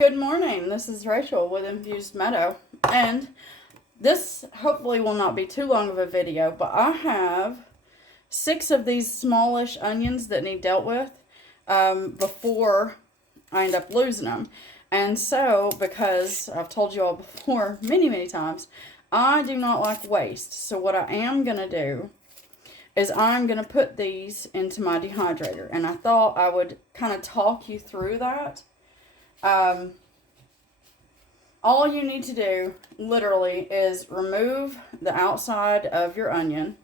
Good morning, this is Rachel with Infused Meadow, and this hopefully will not be too long of a video, but I have 6 of these smallish onions that need dealt with before I end up losing them. And so, because I've told you all before many times, I do not like waste. So what I am going to do is I'm going to put these into my dehydrator, and I thought I would kind of talk you through that. All you need to do, literally, is remove the outside of your onion.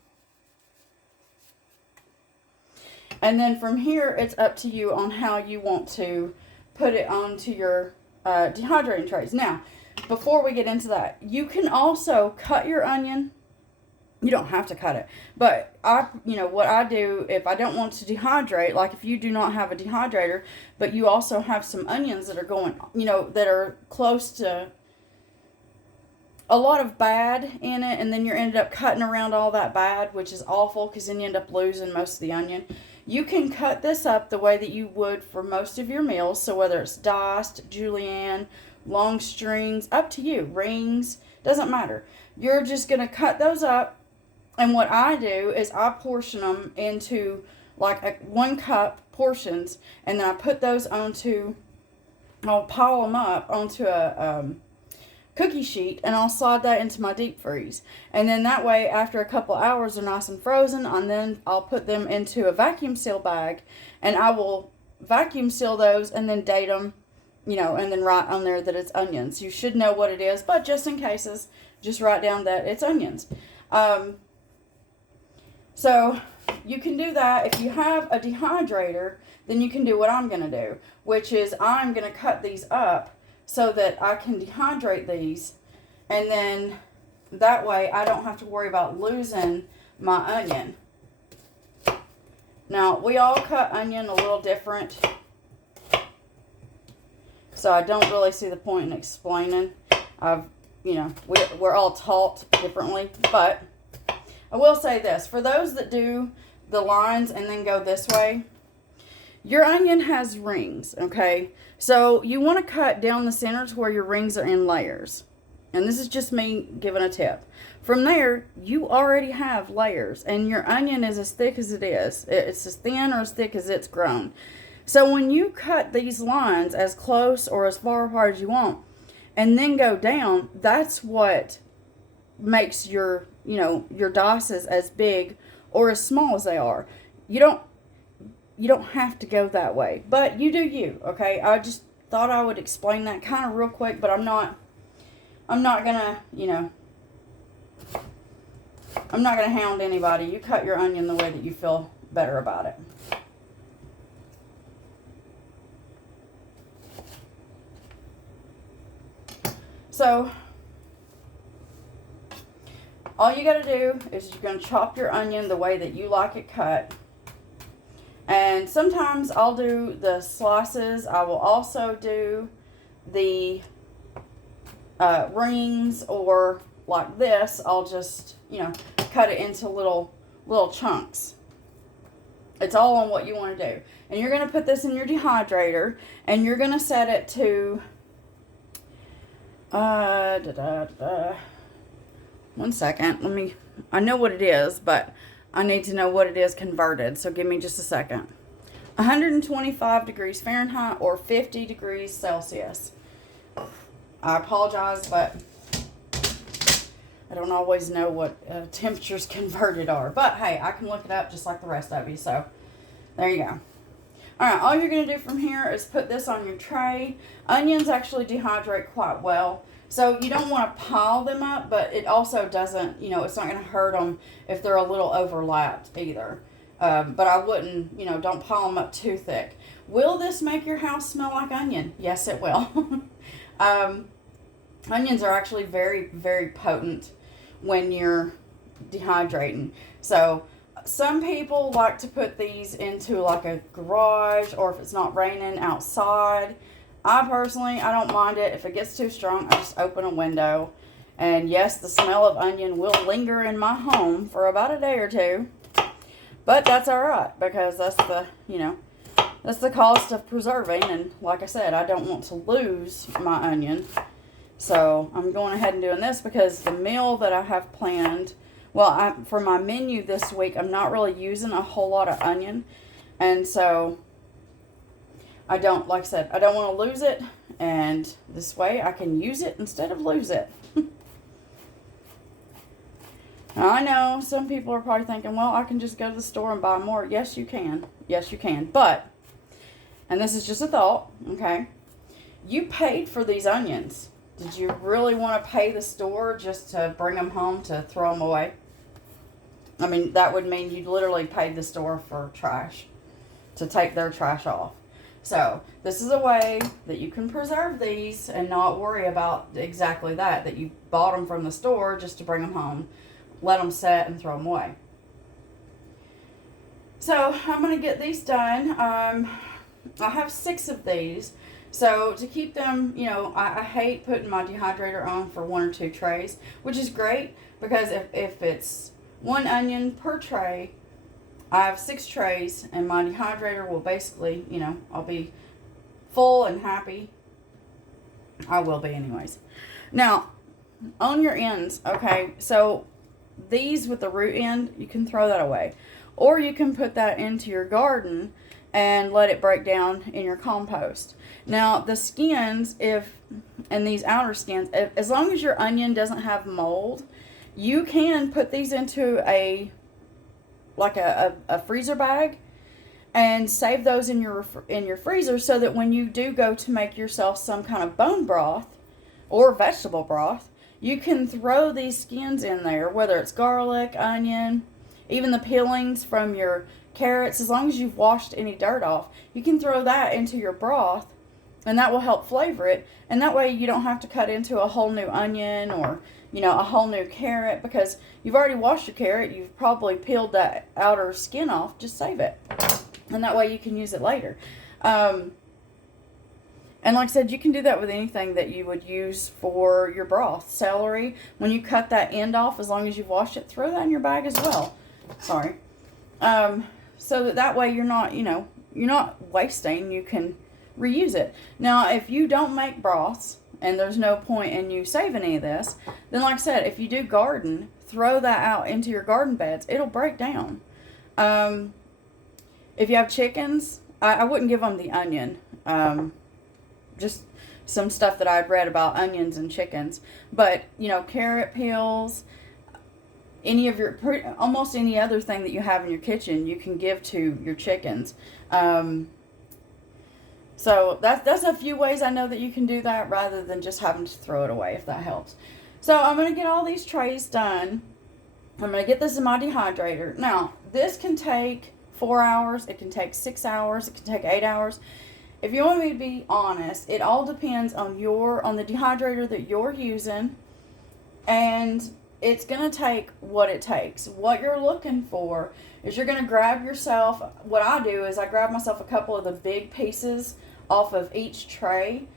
And then from here, it's up to you on how you want to put it onto your dehydrating trays. Now, before we get into that, you can also cut your onion. You don't have to cut it, but what I do if I don't want to dehydrate, like if you do not have a dehydrator, but you also have some onions that are going, that are close to a lot of bad in it, and then you ended up cutting around all that bad, which is awful because then you end up losing most of the onion. You can cut this up the way that you would for most of your meals. So whether it's diced, julienne, long strings, up to you, rings, doesn't matter. You're just going to cut those up. And what I do is I portion them into like 1 cup portions, and then I put those I'll pile them up onto a cookie sheet, and I'll slide that into my deep freeze. And then that way, after a couple hours, they're nice and frozen, and then I'll put them into a vacuum seal bag, and I will vacuum seal those and then date them, and then write on there that it's onions. You should know what it is, but just in cases, just write down that it's onions. So you can do that. If you have a dehydrator, then you can do what I'm going to do, which is I'm going to cut these up so that I can dehydrate these, and then that way I don't have to worry about losing my onion. Now, we all cut onion a little different, so I don't really see the point in explaining. We're all taught differently, but I will say this, for those that do the lines and then go this way, your onion has rings, okay? So you want to cut down the center to where your rings are in layers. And this is just me giving a tip. From there, you already have layers, and your onion is as thick as it is. It's as thin or as thick as it's grown. So when you cut these lines as close or as far apart as you want, and then go down, that's what makes your dices as big or as small as they are. You don't have to go that way, but you do you, okay? I just thought I would explain that kind of real quick, but I'm not gonna, I'm not gonna hound anybody. You cut your onion the way that you feel better about it. So all you got to do is you're going to chop your onion the way that you like it cut. And sometimes I'll do the slices. I will also do the rings, or like this, I'll just, cut it into little chunks. It's all on what you want to do. And you're going to put this in your dehydrator, and you're going to set it to 1 second. I know what it is, but I need to know what it is converted. So give me just a second. 125 degrees Fahrenheit or 50 degrees Celsius. I apologize, but I don't always know what temperatures converted are. But hey, I can look it up just like the rest of you. So there you go. Alright, all you're going to do from here is put this on your tray. Onions actually dehydrate quite well. So you don't want to pile them up, but it also doesn't, it's not going to hurt them if they're a little overlapped either. But I wouldn't, don't pile them up too thick. Will this make your house smell like onion? Yes, it will. Onions are actually very, very potent when you're dehydrating. So some people like to put these into like a garage, or if it's not raining, outside. I personally, I don't mind it. If it gets too strong, I just open a window. And yes, the smell of onion will linger in my home for about a day or two. But that's all right, because that's the, That's the cost of preserving, and like I said, I don't want to lose my onion. So I'm going ahead and doing this because the meal that I have planned, well, for my menu this week, I'm not really using a whole lot of onion. And so I don't, like I said, I don't want to lose it. And this way I can use it instead of lose it. Now, I know some people are probably thinking, well, I can just go to the store and buy more. Yes, you can. Yes, you can. But, and this is just a thought, okay? You paid for these onions. Did you really want to pay the store just to bring them home to throw them away? I mean, that would mean you literally paid the store for trash, to take their trash off. So, this is a way that you can preserve these and not worry about exactly that you bought them from the store just to bring them home, let them set, and throw them away. So, I'm going to get these done. I have 6 of these. So, to keep them, you know, I hate putting my dehydrator on for 1 or 2 trays, which is great because if it's 1 onion per tray, I have 6 trays, and my dehydrator will basically, you know, I'll be full and happy. I will be anyways. Now, on your ends, okay, so these with the root end, you can throw that away. Or you can put that into your garden and let it break down in your compost. Now, the skins, and these outer skins, as long as your onion doesn't have mold, you can put these into a freezer bag and save those in your freezer so that when you do go to make yourself some kind of bone broth or vegetable broth, you can throw these skins in there, whether it's garlic, onion, even the peelings from your carrots. As long as you've washed any dirt off, you can throw that into your broth, and that will help flavor it. And that way you don't have to cut into a whole new onion or, you know, a whole new carrot, because you've already washed your carrot. You've probably peeled that outer skin off. Just save it. And that way you can use it later. And like I said, you can do that with anything that you would use for your broth. Celery, when you cut that end off, as long as you've washed it, throw that in your bag as well. Sorry. So that way you're not, you know, you're not wasting. You can reuse it. Now, if you don't make broths, and there's no point in you saving any of this, then like I said, if you do garden, throw that out into your garden beds. It'll break down. If you have chickens, I wouldn't give them the onion. Just some stuff that I'd read about onions and chickens. But, you know, carrot peels, almost any other thing that you have in your kitchen, you can give to your chickens. So that's a few ways I know that you can do that rather than just having to throw it away, if that helps. So I'm going to get all these trays done. I'm going to get this in my dehydrator. Now, this can take 4 hours. It can take 6 hours. It can take 8 hours. If you want me to be honest, it all depends on the dehydrator that you're using, and it's going to take what it takes. What you're looking for is you're going to grab yourself, what I do is I grab myself a couple of the big pieces off of each tray.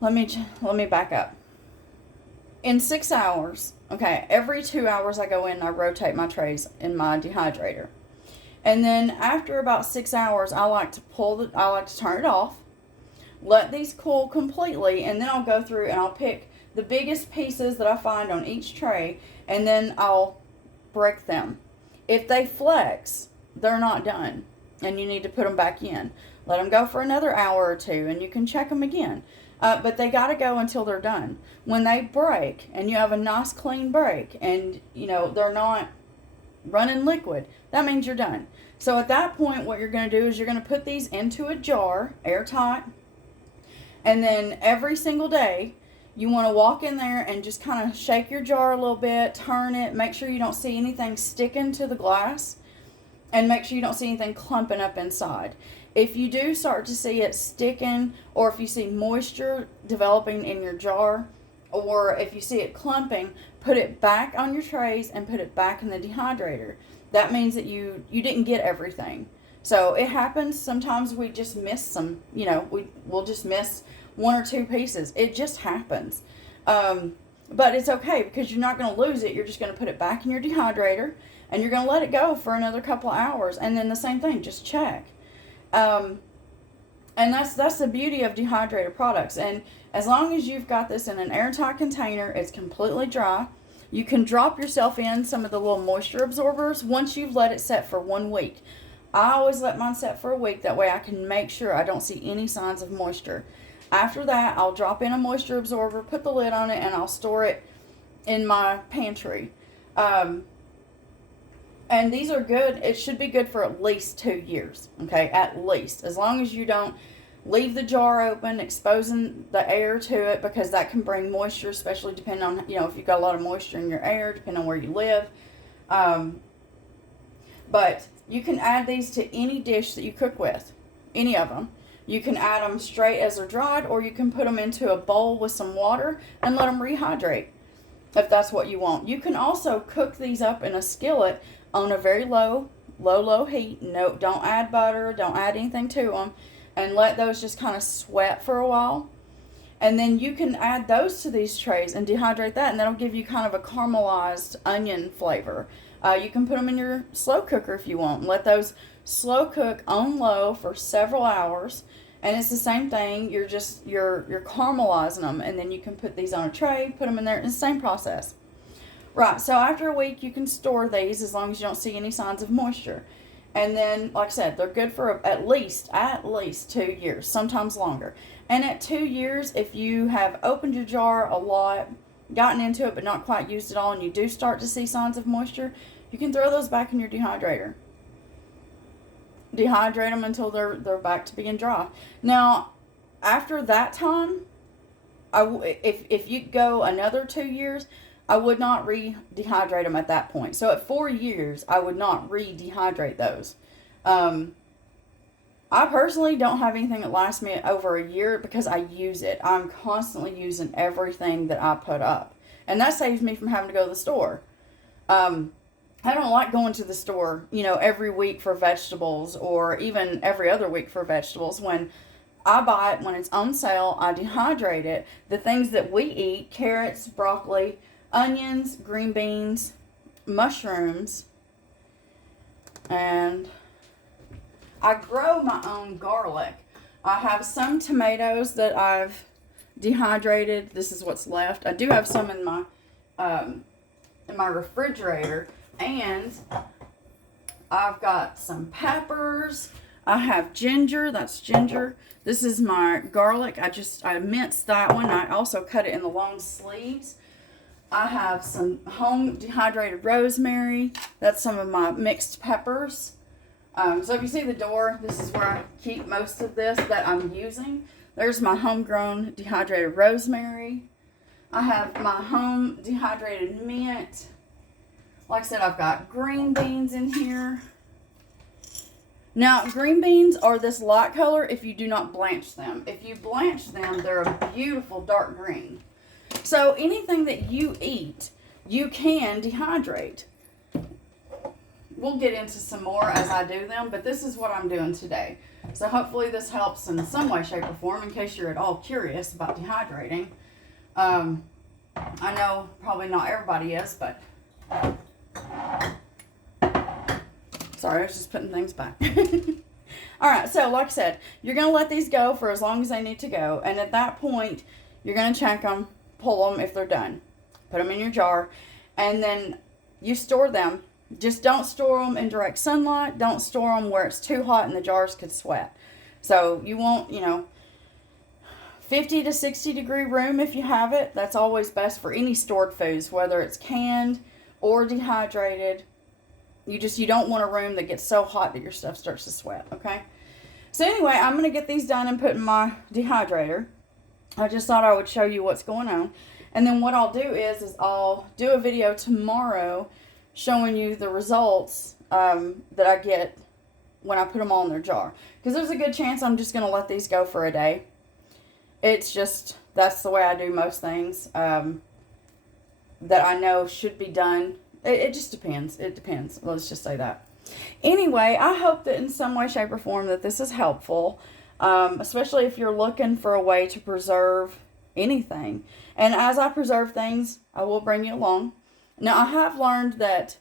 Let me back up. In 6 hours, okay, every 2 hours I go in and I rotate my trays in my dehydrator. And then after about 6 hours, I like to turn it off, let these cool completely, and then I'll go through and I'll pick the biggest pieces that I find on each tray, and then I'll break them. If they flex, they're not done, and you need to put them back in. Let them go for another hour or 2, and you can check them again. But they got to go until they're done. When they break, and you have a nice clean break, and you know they're not running liquid, that means you're done. So at that point, what you're going to do is you're going to put these into a jar, airtight, and then every single day, you want to walk in there and just kind of shake your jar a little bit, turn it, make sure you don't see anything sticking to the glass, and make sure you don't see anything clumping up inside. If you do start to see it sticking, or if you see moisture developing in your jar, or if you see it clumping, put it back on your trays and put it back in the dehydrator. That means that you didn't get everything. So it happens. Sometimes we just miss some, you know, we'll just miss 1 or 2 pieces. It just happens. But it's okay because you're not going to lose it. You're just going to put it back in your dehydrator and you're going to let it go for another couple of hours. And then the same thing, just check. And that's the beauty of dehydrated products. And as long as you've got this in an airtight container, it's completely dry. You can drop yourself in some of the little moisture absorbers once you've let it set for 1 week. I always let mine set for a week. That way I can make sure I don't see any signs of moisture. After that, I'll drop in a moisture absorber, put the lid on it, and I'll store it in my pantry. And these are good. It should be good for at least 2 years. Okay, at least. As long as you don't leave the jar open, exposing the air to it, because that can bring moisture, especially depending on, if you've got a lot of moisture in your air, depending on where you live. But you can add these to any dish that you cook with, any of them. You can add them straight as they're dried, or you can put them into a bowl with some water and let them rehydrate, if that's what you want. You can also cook these up in a skillet on a very low heat. No, don't add butter, don't add anything to them, and let those just kind of sweat for a while. And then you can add those to these trays and dehydrate that, and that'll give you kind of a caramelized onion flavor. You can put them in your slow cooker if you want, and let those slow cook on low for several hours. And it's the same thing. You're caramelizing them, and then you can put these on a tray, put them in there. It's the same process. Right, so after a week, you can store these as long as you don't see any signs of moisture. And then, like I said, they're good for at least 2 years, sometimes longer. And at 2 years, if you have opened your jar a lot, gotten into it but not quite used it all, and you do start to see signs of moisture, you can throw those back in your dehydrator. Dehydrate them until they're back to being dry. Now, after that time, if you go another 2 years, I would not re-dehydrate them at that point. So at 4 years, I would not re-dehydrate those. I personally don't have anything that lasts me over a year because I use it. I'm constantly using everything that I put up. And that saves me from having to go to the store. I don't like going to the store, every week for vegetables, or even every other week for vegetables. When I buy it, when it's on sale, I dehydrate it. The things that we eat: carrots, broccoli, onions, green beans, mushrooms, and I grow my own garlic. I have some tomatoes that I've dehydrated. This is what's left. I do have some in my refrigerator, and I've got some peppers. I have ginger. That's ginger. This is my garlic. I minced that one. I also cut it in the long sleeves. I have some home dehydrated rosemary. That's some of my mixed peppers. So if you see the door, this is where I keep most of this that I'm using. There's my homegrown dehydrated rosemary. I have my home dehydrated mint. Like I said, I've got green beans in here. Now, green beans are this light color if you do not blanch them. If you blanch them, they're a beautiful dark green. So anything that you eat, you can dehydrate. We'll get into some more as I do them, but this is what I'm doing today. So hopefully this helps in some way, shape, or form in case you're at all curious about dehydrating. I know probably not everybody is, but... Sorry, I was just putting things back. Alright, so like I said, you're going to let these go for as long as they need to go. And at that point, you're going to check them, pull them if they're done. Put them in your jar. And then you store them. Just don't store them in direct sunlight. Don't store them where it's too hot and the jars could sweat. So you want, 50 to 60 degree room if you have it. That's always best for any stored foods, whether it's canned or dehydrated. You don't want a room that gets so hot that your stuff starts to sweat, okay? So anyway, I'm going to get these done and put in my dehydrator. I just thought I would show you what's going on. And then what I'll do is I'll do a video tomorrow showing you the results that I get when I put them all in their jar. Because there's a good chance I'm just going to let these go for a day. It's just, that's the way I do most things that I know should be done. It just depends. It depends. Let's just say that. Anyway, I hope that in some way, shape, or form that this is helpful. Especially if you're looking for a way to preserve anything. And as I preserve things, I will bring you along. Now, I have learned that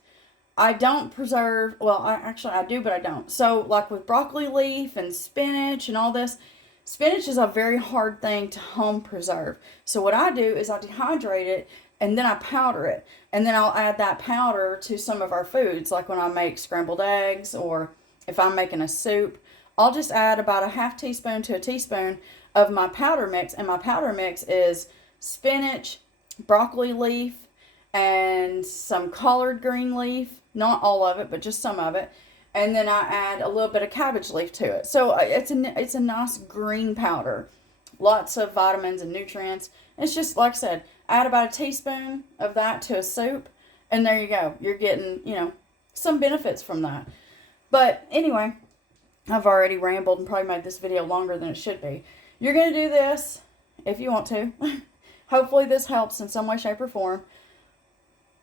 I don't preserve, well, I do, but I don't. So, like with broccoli leaf and spinach and all this, spinach is a very hard thing to home preserve. So, what I do is I dehydrate it and then I powder it. And then I'll add that powder to some of our foods, like when I make scrambled eggs or if I'm making a soup. I'll just add about a half teaspoon to a teaspoon of my powder mix. And my powder mix is spinach, broccoli leaf, and some collard green leaf. Not all of it, but just some of it. And then I add a little bit of cabbage leaf to it. So it's a nice green powder. Lots of vitamins and nutrients. It's just, like I said, add about a teaspoon of that to a soup. And there you go. You're getting, some benefits from that. But anyway, I've already rambled and probably made this video longer than it should be. You're going to do this if you want to. Hopefully this helps in some way, shape, or form.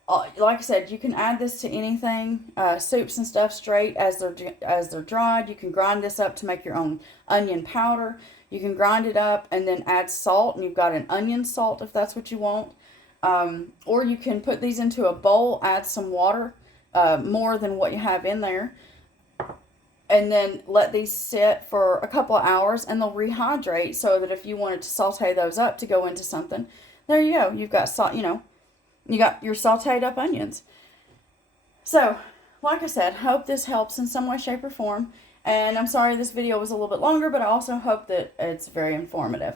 Like I said, you can add this to anything, soups and stuff straight as they're dried. You can grind this up to make your own onion powder. You can grind it up and then add salt, and you've got an onion salt if that's what you want. Or you can put these into a bowl, add some water, more than what you have in there, and then let these sit for a couple of hours, and they'll rehydrate so that if you wanted to saute those up to go into something, there you go. You've got salt, you got your sauteed up onions. So, like I said, hope this helps in some way, shape, or form. And I'm sorry this video was a little bit longer, but I also hope that it's very informative.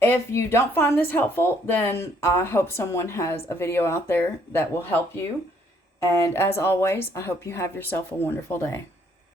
If you don't find this helpful, then I hope someone has a video out there that will help you. And as always, I hope you have yourself a wonderful day.